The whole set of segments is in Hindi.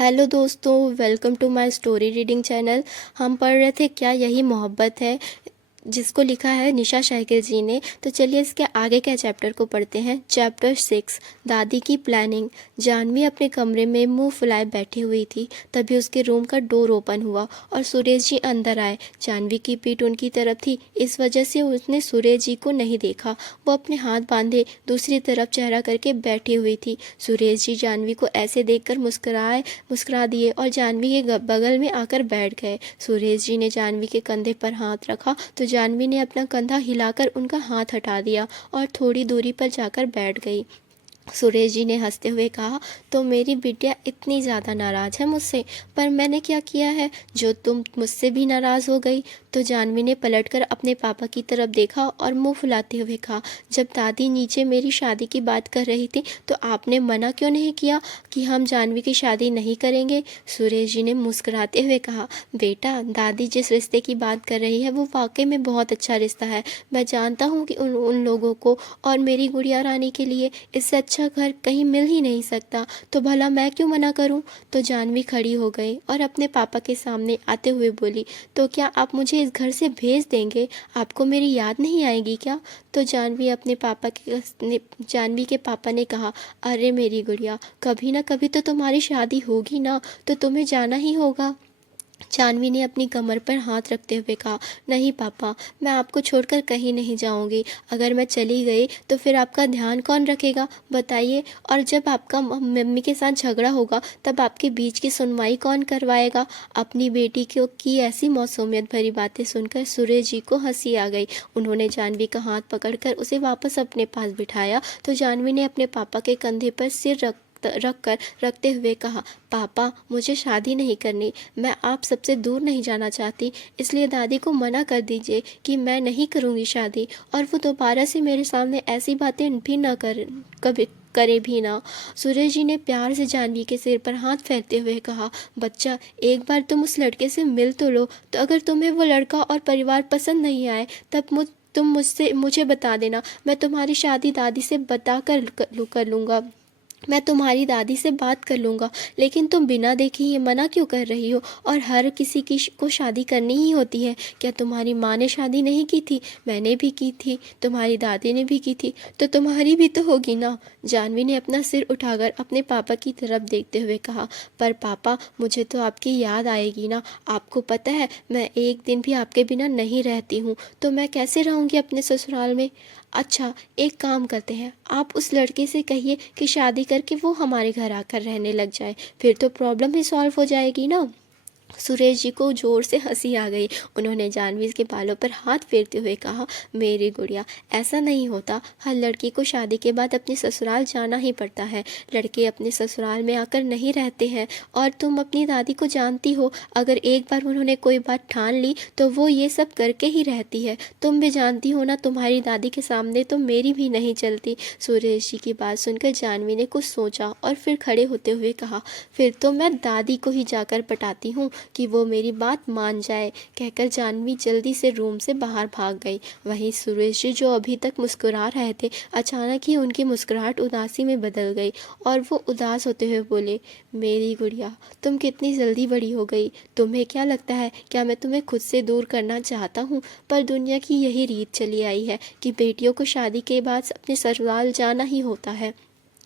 हेलो दोस्तों, welcome to my story reading channel. हम पढ़ रहे थे क्या यही मोहब्बत है, जिसको लिखा है निशा शाकिर जी ने। तो चलिए इसके आगे के चैप्टर को पढ़ते हैं। चैप्टर 6, दादी की प्लानिंग। जानवी अपने कमरे में मुंह फुलाए बैठी हुई थी। तभी उसके रूम का डोर ओपन हुआ और सुरेश जी अंदर आए। जानवी की पीठ उनकी तरफ थी, इस वजह से उसने सुरेश जी को नहीं देखा। वो अपने हाथ बांधे दूसरी तरफ चेहरा करके बैठी हुई थी। सुरेश जी जानवी को ऐसे देखकर मुस्कुरा दिए और जानवी के बगल में आकर बैठ गए। सुरेश जी ने जानवी के कंधे पर हाथ रखा तो जानवी ने अपना कंधा हिलाकर उनका हाथ हटा दिया और थोड़ी दूरी पर जाकर बैठ गई। सुरेश जी ने हंसते हुए कहा, तो मेरी बिटिया इतनी ज़्यादा नाराज़ है मुझसे, पर मैंने क्या किया है जो तुम मुझसे भी नाराज़ हो गई। तो जानवी ने पलटकर अपने पापा की तरफ देखा और मुंह फुलाते हुए कहा, जब दादी नीचे मेरी शादी की बात कर रही थी तो आपने मना क्यों नहीं किया कि हम जानवी की शादी नहीं करेंगे। सुरेश जी ने मुस्कुराते हुए कहा, बेटा दादी जिस रिश्ते की बात कर रही है वो वाकई में बहुत अच्छा रिश्ता है। मैं जानता हूँ कि उन उन लोगों को और मेरी गुड़िया रानी के लिए इससे अच्छा घर कहीं मिल ही नहीं सकता, तो भला मैं क्यों मना करूं। तो जानवी खड़ी हो गई और अपने पापा के सामने आते हुए बोली, तो क्या आप मुझे इस घर से भेज देंगे, आपको मेरी याद नहीं आएगी क्या। तो जानवी के पापा ने कहा, अरे मेरी गुड़िया, कभी ना कभी तो तुम्हारी शादी होगी ना, तो तुम्हें जाना ही होगा। जानवी ने अपनी कमर पर हाथ रखते हुए कहा, नहीं पापा, मैं आपको छोड़कर कहीं नहीं जाऊंगी। अगर मैं चली गई तो फिर आपका ध्यान कौन रखेगा, बताइए। और जब आपका मम्मी के साथ झगड़ा होगा तब आपके बीच की सुनवाई कौन करवाएगा। अपनी बेटी की ऐसी मौसूमियत भरी बातें सुनकर सुरेश जी को हंसी आ गई। उन्होंने जानवी का हाथ पकड़कर उसे वापस अपने पास बिठाया तो जानवी ने अपने पापा के कंधे पर सिर रखते हुए कहा, पापा मुझे शादी नहीं करनी, मैं आप सबसे दूर नहीं जाना चाहती, इसलिए दादी को मना कर दीजिए कि मैं नहीं करूँगी शादी, और वो दोबारा से मेरे सामने ऐसी बातें भी ना कभी करे भी ना। सुरेश जी ने प्यार से जानवी के सिर पर हाथ फेरते हुए कहा, बच्चा एक बार तुम उस लड़के से मिल तो लो, तो अगर तुम्हें वो लड़का और परिवार पसंद नहीं आए तब तुम मुझे बता देना, मैं तुम्हारी शादी दादी से बता कर लूँगा। मैं तुम्हारी दादी से बात कर लूँगा, लेकिन तुम बिना देखे ये मना क्यों कर रही हो, और हर किसी को शादी करनी ही होती है। क्या तुम्हारी माँ ने शादी नहीं की थी, मैंने भी की थी, तुम्हारी दादी ने भी की थी, तो तुम्हारी भी तो होगी ना। जानवी ने अपना सिर उठाकर अपने पापा की तरफ देखते हुए कहा, पर पापा मुझे तो आपकी याद आएगी ना, आपको पता है मैं एक दिन भी आपके बिना नहीं रहती हूँ, तो मैं कैसे रहूँगी अपने ससुराल में। अच्छा एक काम करते हैं, आप उस लड़के से कहिए कि शादी करके वो हमारे घर आकर रहने लग जाए, फिर तो प्रॉब्लम ही सॉल्व हो जाएगी ना। सुरेश जी को जोर से हंसी आ गई। उन्होंने जानवी के बालों पर हाथ फेरते हुए कहा, मेरी गुड़िया ऐसा नहीं होता, हर लड़की को शादी के बाद अपने ससुराल जाना ही पड़ता है, लड़के अपने ससुराल में आकर नहीं रहते हैं। और तुम अपनी दादी को जानती हो, अगर एक बार उन्होंने कोई बात ठान ली तो वो ये सब करके ही रहती है। तुम भी जानती हो ना, तुम्हारी दादी के सामने तो मेरी भी नहीं चलती। सुरेश जी की बात सुनकर जानवी ने कुछ सोचा और फिर खड़े होते हुए कहा, फिर तो मैं दादी को ही जाकर पटाती हूँ कि वो मेरी बात मान जाए। कहकर जानवी जल्दी से रूम से बाहर भाग गई। वहीं सुरेश जी जो अभी तक मुस्कुरा रहे थे, अचानक ही उनकी मुस्कुराहट उदासी में बदल गई और वो उदास होते हुए बोले, मेरी गुड़िया तुम कितनी जल्दी बड़ी हो गई, तुम्हें क्या लगता है क्या मैं तुम्हें खुद से दूर करना चाहता हूँ। पर दुनिया की यही रीत चली आई है कि बेटियों को शादी के बाद अपने ससुराल जाना ही होता है।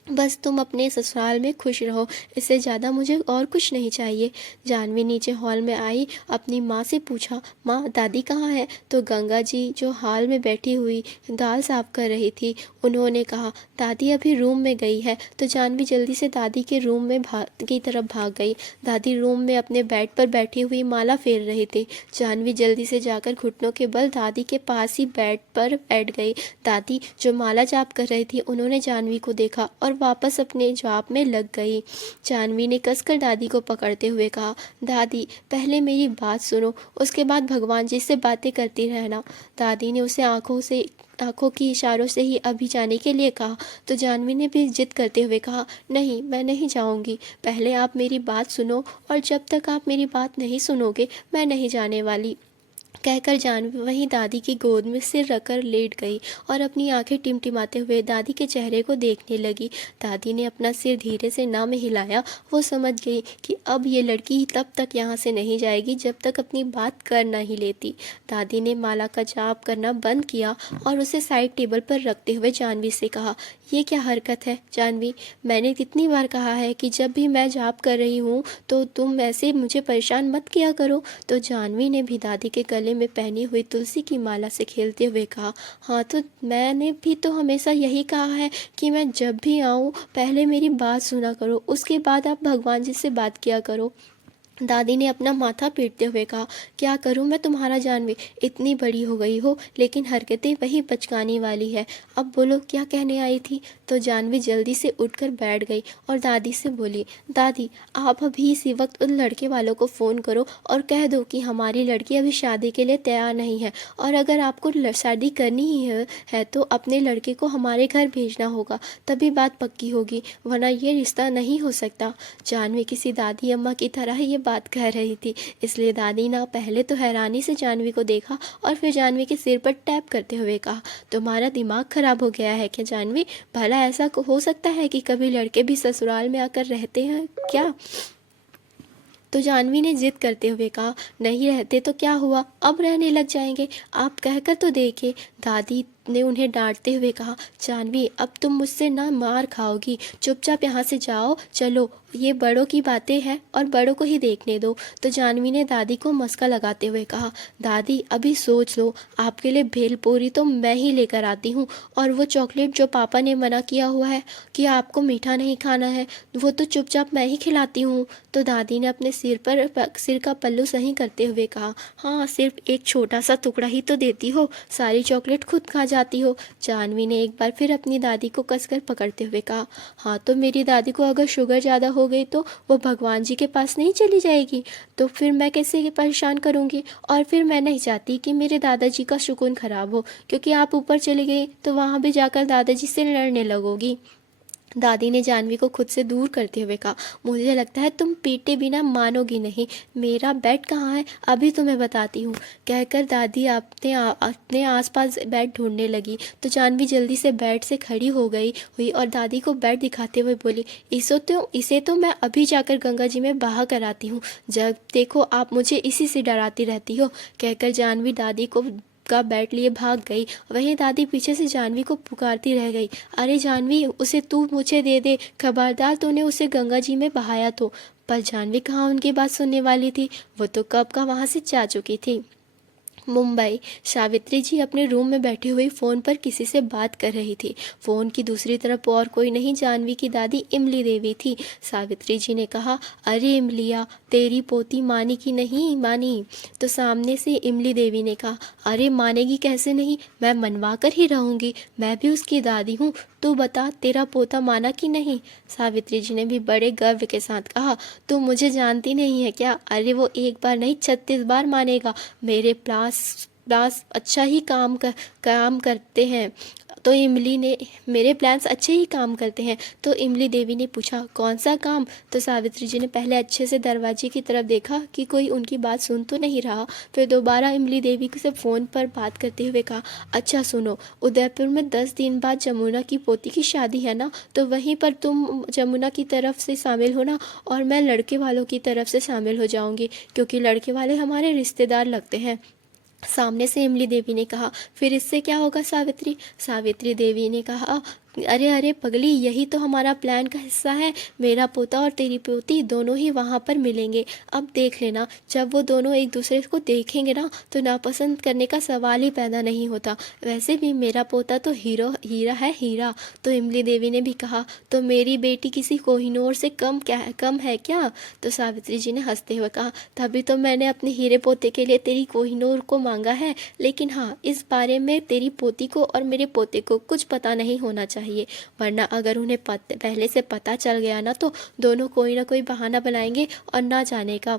बस तुम अपने ससुराल में खुश रहो, इससे ज़्यादा मुझे और कुछ नहीं चाहिए। जानवी नीचे हॉल में आई, अपनी माँ से पूछा, माँ दादी कहाँ है। तो गंगा जी जो हॉल में बैठी हुई दाल साफ कर रही थी, उन्होंने कहा, दादी अभी रूम में गई है। तो जानवी जल्दी से दादी के रूम में की तरफ भाग गई। दादी रूम में अपने बेड पर बैठी हुई माला फेर रही थी। जानवी जल्दी से जाकर घुटनों के बल दादी के पास ही बेड पर बैठ गई। दादी जो माला जाप कर रही थी, उन्होंने जानवी को देखा और वापस अपने जाप में लग गई। जानवी ने कसकर दादी को पकड़ते हुए कहा, दादी पहले मेरी बात सुनो, उसके बाद भगवान जी से बातें करती रहना। दादी ने उसे आंखों की इशारों से ही अभी जाने के लिए कहा। तो जानवी ने भी जिद करते हुए कहा, नहीं मैं नहीं जाऊंगी, पहले आप मेरी बात सुनो, और जब तक आप मेरी बात नहीं सुनोगे मैं नहीं जाने वाली। कहकर जानवी वहीं दादी की गोद में सिर रखकर लेट गई और अपनी आंखें टिमटिमाते हुए दादी के चेहरे को देखने लगी। दादी ने अपना सिर धीरे से ना में हिलाया। वो समझ गई कि अब ये लड़की तब तक यहाँ से नहीं जाएगी जब तक अपनी बात कर नहीं लेती। दादी ने माला का जाप करना बंद किया और उसे साइड टेबल पर रखते हुए जानवी से कहा, ये क्या हरकत है जानवी? मैंने कितनी बार कहा है कि जब भी मैं जाप कर रही हूँ तो तुम ऐसे मुझे परेशान मत किया करो। तो जानवी ने भी दादी के गले में पहनी हुई तुलसी की माला से खेलते हुए कहा, हाँ तो मैंने भी तो हमेशा यही कहा है कि मैं जब भी आऊँ पहले मेरी बात सुना करो, उसके बाद आप भगवान जी से बात किया करो। दादी ने अपना माथा पीटते हुए कहा, क्या करूं मैं तुम्हारा जानवी? इतनी बड़ी हो गई हो लेकिन हरकतें वही बचकाने वाली है। अब बोलो क्या कहने आई थी? तो जानवी जल्दी से उठकर बैठ गई और दादी से बोली, दादी आप अभी इसी वक्त उन लड़के वालों को फ़ोन करो और कह दो कि हमारी लड़की अभी शादी के लिए तैयार नहीं है और अगर आपको शादी करनी ही है तो अपने लड़के को हमारे घर भेजना होगा, तभी बात पक्की होगी, वरना ये रिश्ता नहीं हो सकता। जानवी किसी दादी अम्मा की तरह ये बात कह रही थी, इसलिए दादी ने पहले तो हैरानी से जानवी को देखा और फिर जानवी के सिर पर टैप करते हुए कहा, तुम्हारा दिमाग खराब हो गया है क्या जानवी? भला ऐसा हो सकता है कि कभी लड़के भी ससुराल में आकर रहते हैं क्या? तो जानवी ने जिद करते हुए कहा, नहीं रहते तो क्या हुआ, अब रहने लग जाएंगे, आप कहकर तो देखिए। दादी ने उन्हें डांटते हुए कहा, जानवी अब तुम मुझसे ना मार खाओगी, चुपचाप यहाँ से जाओ, चलो ये बड़ों की बातें हैं और बड़ों को ही देखने दो। तो जानवी ने दादी को मस्का लगाते हुए कहा, दादी अभी सोच लो, आपके लिए भेलपूरी तो मैं ही लेकर आती हूँ और वो चॉकलेट जो पापा ने मना किया हुआ है कि आपको मीठा नहीं खाना है वो तो चुपचाप मैं ही खिलाती हूँ। तो दादी ने अपने सिर का पल्लू सही करते हुए कहा, हाँ सिर्फ एक छोटा सा टुकड़ा ही तो देती हो, सारी चॉकलेट खुद खा जाती हो। जानवी ने एक बार फिर अपनी दादी को कसकर पकड़ते हुए कहा, हाँ तो मेरी दादी को अगर शुगर ज़्यादा हो गई तो वो भगवान जी के पास नहीं चली जाएगी, तो फिर मैं कैसे परेशान करूँगी? और फिर मैं नहीं चाहती कि मेरे दादाजी का सुकून खराब हो, क्योंकि आप ऊपर चली गई तो वहाँ भी जाकर दादाजी से लड़ने लगोगी। दादी ने जानवी को खुद से दूर करते हुए कहा, मुझे लगता है तुम पीटे बिना मानोगी नहीं, मेरा बेड कहाँ है अभी तुम्हें बताती हूँ। कहकर दादी अपने आसपास बेड ढूंढने लगी। तो जानवी जल्दी से बेड से खड़ी हो गई हुई और दादी को बेड दिखाते हुए बोली, इसे तो मैं अभी जाकर गंगा जी में बहा कर आती हूँ, जब देखो आप मुझे इसी से डराती रहती हो। कहकर जानवी दादी को का बेड लिए भाग गई। वहीं दादी पीछे से जानवी को पुकारती रह गई, अरे जानवी उसे तू मुझे दे दे, खबरदार तूने उसे गंगा जी में बहाया तो। पर जानवी कहाँ उनकी बात सुनने वाली थी, वो तो कब का वहाँ से जा चुकी थी। मुंबई। सावित्री जी अपने रूम में बैठी हुई फ़ोन पर किसी से बात कर रही थी। फ़ोन की दूसरी तरफ और कोई नहीं, जानवी की दादी इमली देवी थी। सावित्री जी ने कहा, अरे इमलिया तेरी पोती मानी कि नहीं मानी? तो सामने से इमली देवी ने कहा, अरे मानेगी कैसे नहीं, मैं मनवा कर ही रहूँगी, मैं भी उसकी दादी हूँ, तू बता तेरा पोता माना कि नहीं? सावित्री जी ने भी बड़े गर्व के साथ कहा, तू मुझे जानती नहीं है क्या? अरे वो एक बार नहीं 36 बार मानेगा, मेरे प्लास अच्छा ही काम करते हैं। तो इमली ने मेरे प्लान्स अच्छे ही काम करते हैं। तो इमली देवी ने पूछा, कौन सा काम? तो सावित्री जी ने पहले अच्छे से दरवाजे की तरफ देखा कि कोई उनकी बात सुन तो नहीं रहा। फिर दोबारा इमली देवी से फ़ोन पर बात करते हुए कहा, अच्छा सुनो, उदयपुर में 10 दिन बाद जमुना की पोती की शादी है ना, तो वहीं पर तुम जमुना की तरफ से शामिल होना और मैं लड़के वालों की तरफ से शामिल हो जाऊंगी, क्योंकि लड़के वाले हमारे रिश्तेदार लगते हैं। सामने से इमली देवी ने कहा, फिर इससे क्या होगा सावित्री? सावित्री देवी ने कहा, अरे अरे पगली, यही तो हमारा प्लान का हिस्सा है, मेरा पोता और तेरी पोती दोनों ही वहाँ पर मिलेंगे। अब देख लेना, जब वो दोनों एक दूसरे को देखेंगे ना तो नापसंद करने का सवाल ही पैदा नहीं होता। वैसे भी मेरा पोता तो हीरा है, हीरा। तो इमली देवी ने भी कहा, तो मेरी बेटी किसी कोहिनूर से कम है क्या? तो सावित्री जी ने हंसते हुए कहा, तभी तो मैंने अपने हीरे पोते के लिए तेरी कोहिनूर को मांगा है, लेकिन हाँ इस बारे में तेरी पोती को और मेरे पोते को कुछ पता नहीं होना चाहिए, वरना अगर उन्हें पहले से पता चल गया ना तो दोनों कोई ना कोई बहाना बनाएंगे और ना जाने का।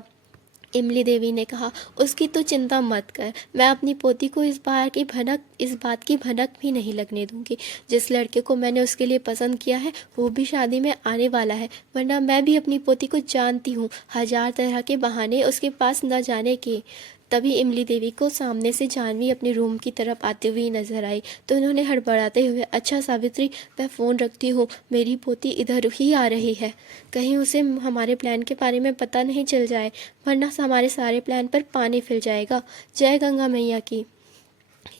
इमली देवी ने कहा, उसकी तो चिंता मत कर, मैं अपनी पोती को इस बात की भनक भी नहीं लगने दूंगी। जिस लड़के को मैंने उसके लिए पसंद किया है वो भी शादी में आने वाला है, वरना मैं भी अपनी पोती को जानती हूँ, 1000 तरह के बहाने उसके पास न जाने के। तभी इमली देवी को सामने से जानवी अपने रूम की तरफ आती हुई नजर आई, तो उन्होंने हड़बड़ाते हुए, अच्छा सावित्री, मैं फ़ोन रखती हूँ, मेरी पोती इधर ही आ रही है, कहीं उसे हमारे प्लान के बारे में पता नहीं चल जाए, वरना हमारे सारे प्लान पर पानी फिर जाएगा। जय गंगा मैया की।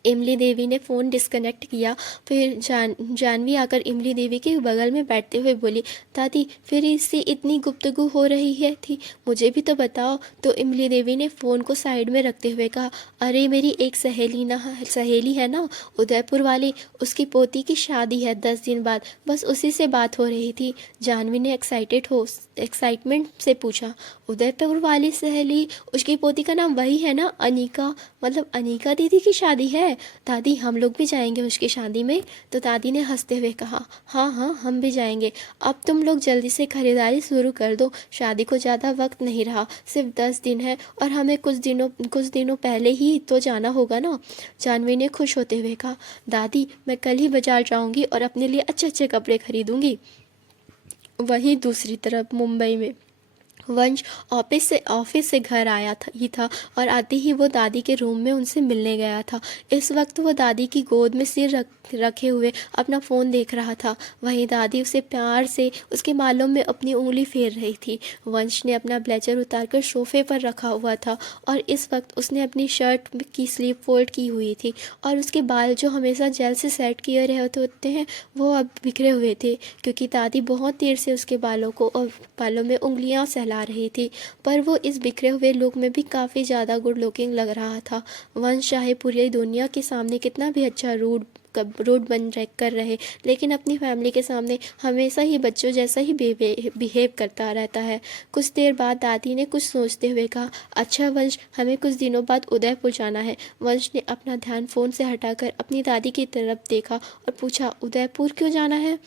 इमली देवी ने फ़ोन डिस्कनेक्ट किया। फिर जानवी आकर इमली देवी के बगल में बैठते हुए बोली, दादी फिर इससे इतनी गुफ्तगू हो रही है थी, मुझे भी तो बताओ। तो इमली देवी ने फ़ोन को साइड में रखते हुए कहा, अरे मेरी एक सहेली है ना, उदयपुर वाली, उसकी पोती की शादी है 10 दिन बाद, बस उसी से बात हो रही थी। जानवी ने एक्साइटमेंट से पूछा, उदयपुर वाली सहेली, उसकी पोती का नाम वही है ना, अनीका, मतलब अनीका दीदी की शादी है? दादी हम लोग भी जाएंगे उसकी शादी में। तो दादी ने हंसते हुए कहा, हाँ हाँ हम भी जाएंगे, अब तुम लोग जल्दी से खरीदारी शुरू कर दो, शादी को ज़्यादा वक्त नहीं रहा, सिर्फ 10 दिन है, और हमें कुछ दिनों पहले ही तो जाना होगा ना। जानवी ने खुश होते हुए कहा, दादी मैं कल ही बाजार जाऊंगी और अपने लिए अच्छे अच्छे कपड़े खरीदूंगी। वहीं दूसरी तरफ मुंबई में वंश ऑफिस से घर आया था और आते ही वो दादी के रूम में उनसे मिलने गया था। इस वक्त वो दादी की गोद में सिर रखे हुए अपना फ़ोन देख रहा था। वहीं दादी उसे प्यार से उसके बालों में अपनी उंगली फेर रही थी। वंश ने अपना ब्लेजर उतारकर सोफे पर रखा हुआ था और इस वक्त उसने अपनी शर्ट की स्लीव फोल्ड की हुई थी और उसके बाल जो हमेशा जेल से सेट किए रहे होते हैं वो अब बिखरे हुए थे, क्योंकि दादी बहुत देर से उसके बालों में उंगलियां सहला रही थी। पर वो इस बिखरे हुए लुक में भी काफ़ी ज़्यादा गुड लुकिंग लग रहा था। वंश चाहे पूरी दुनिया के सामने कितना भी अच्छा रूड कर रहे, लेकिन अपनी फैमिली के सामने हमेशा ही बच्चों जैसा ही बिहेव करता रहता है। कुछ देर बाद दादी ने कुछ सोचते हुए कहा, अच्छा वंश, हमें कुछ दिनों बाद उदयपुर जाना है। वंश ने अपना ध्यान फ़ोन से हटाकर अपनी दादी की तरफ देखा और पूछा, उदयपुर क्यों जाना है?